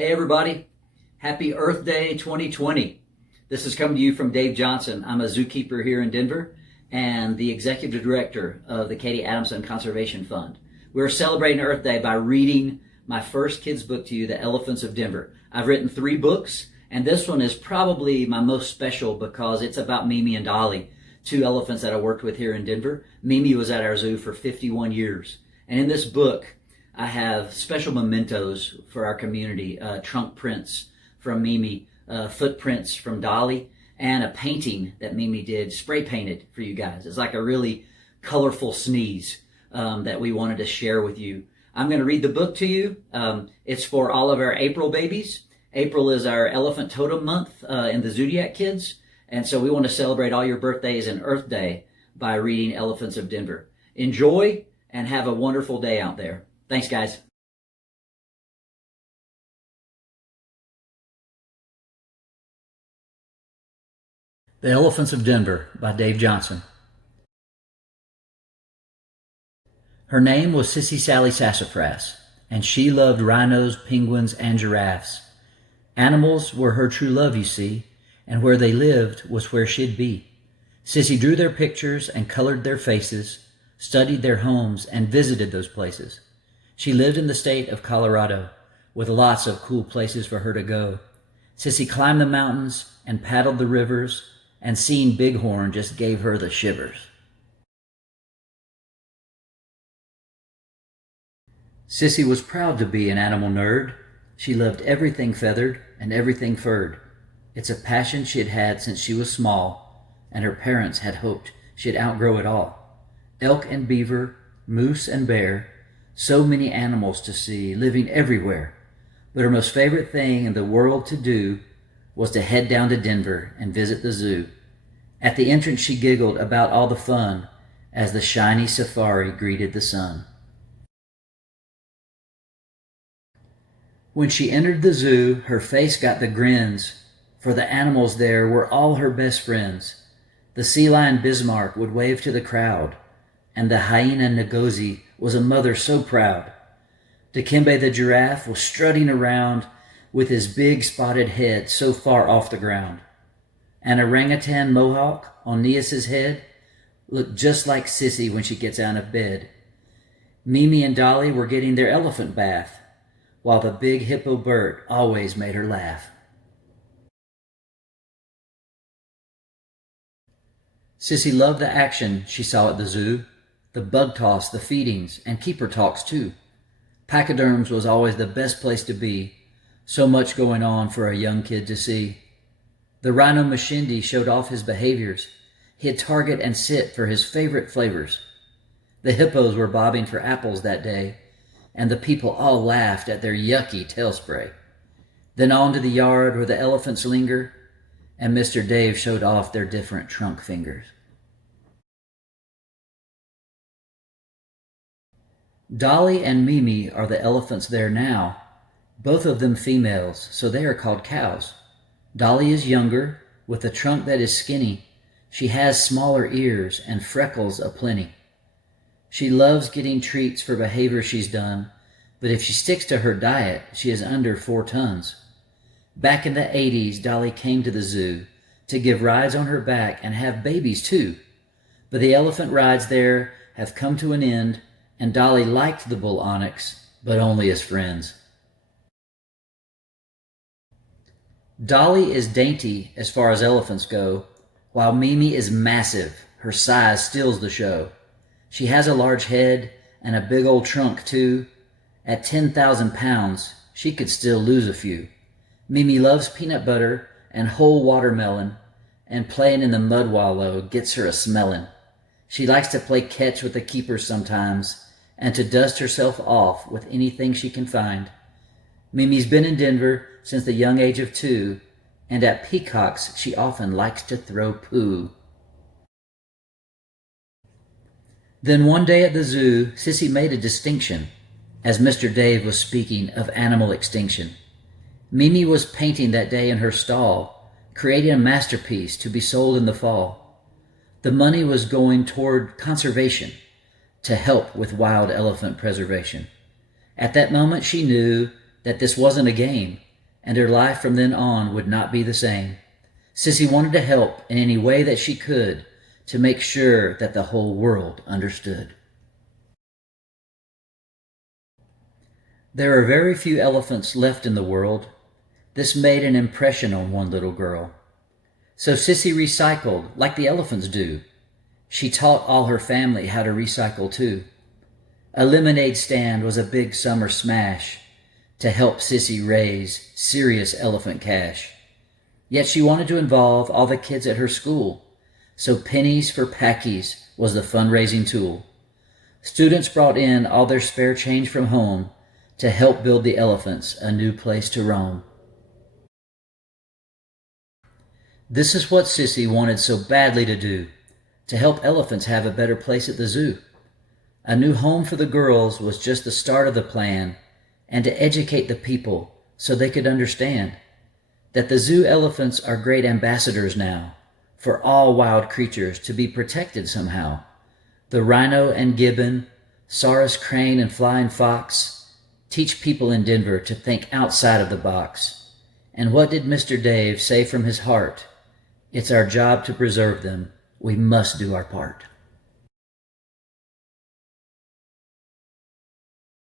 Hey everybody, happy Earth Day 2020. This is coming to you from Dave Johnson. I'm a zookeeper here in Denver and the executive director of the Katie Adamson Conservation Fund. We're celebrating Earth Day by reading my first kids book to you, The Elephants of Denver. I've written 3 books, and this one is probably my most special because it's about Mimi and Dolly, 2 elephants that I worked with here in Denver. Mimi was at our zoo for 51 years. And in this book, I have special mementos for our community, trunk prints from Mimi, footprints from Dolly, and a painting that Mimi did, spray painted for you guys. It's like a really colorful sneeze that we wanted to share with you. I'm going to read the book to you. It's for all of our April babies. April is our elephant totem month in the Zodiac Kids. And so we want to celebrate all your birthdays and Earth Day by reading Elephants of Denver. Enjoy and have a wonderful day out there. Thanks, guys. The Elephants of Denver by Dave Johnson. Her name was Sissy Sally Sassafras, and she loved rhinos, penguins, and giraffes. Animals were her true love, you see, and where they lived was where she'd be. Sissy drew their pictures and colored their faces, studied their homes, and visited those places. She lived in the state of Colorado, with lots of cool places for her to go. Sissy climbed the mountains and paddled the rivers, and seeing Bighorn just gave her the shivers. Sissy was proud to be an animal nerd. She loved everything feathered and everything furred. It's a passion she'd had since she was small, and her parents had hoped she'd outgrow it all. Elk and beaver, moose and bear, so many animals to see, living everywhere. But her most favorite thing in the world to do was to head down to Denver and visit the zoo. At the entrance she giggled about all the fun as the shiny safari greeted the sun. When she entered the zoo, her face got the grins, for the animals there were all her best friends. The sea lion Bismarck would wave to the crowd, and the hyena Ngozi was a mother so proud. Dikembe the giraffe was strutting around with his big spotted head so far off the ground. An orangutan mohawk on Nias's head looked just like Sissy when she gets out of bed. Mimi and Dolly were getting their elephant bath, while the big hippo Bert always made her laugh. Sissy loved the action she saw at the zoo, the bug toss, the feedings, and keeper talks too. Pachyderms was always the best place to be, so much going on for a young kid to see. The rhino Mashindi showed off his behaviors. He'd target and sit for his favorite flavors. The hippos were bobbing for apples that day, and the people all laughed at their yucky tail spray. Then on to the yard where the elephants linger, and Mr. Dave showed off their different trunk fingers. Dolly and Mimi are the elephants there now, both of them females, so they are called cows. Dolly is younger, with a trunk that is skinny. She has smaller ears and freckles aplenty. She loves getting treats for behavior she's done, but if she sticks to her diet, she is under 4 tons. Back in the 80s, Dolly came to the zoo to give rides on her back and have babies too. But the elephant rides there have come to an end, and Dolly liked the bull onyx, but only as friends. Dolly is dainty as far as elephants go, while Mimi is massive. Her size steals the show. She has a large head and a big old trunk too. At 10,000 pounds, she could still lose a few. Mimi loves peanut butter and whole watermelon, and playing in the mud wallow gets her a smellin'. She likes to play catch with the keepers sometimes, and to dust herself off with anything she can find. Mimi's been in Denver since the young age of 2, and at peacocks she often likes to throw poo. Then one day at the zoo, Sissy made a distinction, as Mr. Dave was speaking of animal extinction. Mimi was painting that day in her stall, creating a masterpiece to be sold in the fall. The money was going toward conservation, to help with wild elephant preservation. At that moment she knew that this wasn't a game. and her life from then on would not be the same. Sissy wanted to help in any way that she could to make sure that the whole world understood. There are very few elephants left in the world. This made an impression on one little girl. So Sissy recycled like the elephants do. She taught all her family how to recycle too. A lemonade stand was a big summer smash to help Sissy raise serious elephant cash. Yet she wanted to involve all the kids at her school, so pennies for packies was the fundraising tool. Students brought in all their spare change from home to help build the elephants a new place to roam. This is what Sissy wanted so badly to do, to help elephants have a better place at the zoo. A new home for the girls was just the start of the plan, and to educate the people so they could understand that the zoo elephants are great ambassadors now for all wild creatures to be protected somehow. The rhino and gibbon, saurus crane and flying fox teach people in Denver to think outside of the box. And what did Mr. Dave say from his heart? It's our job to preserve them. We must do our part.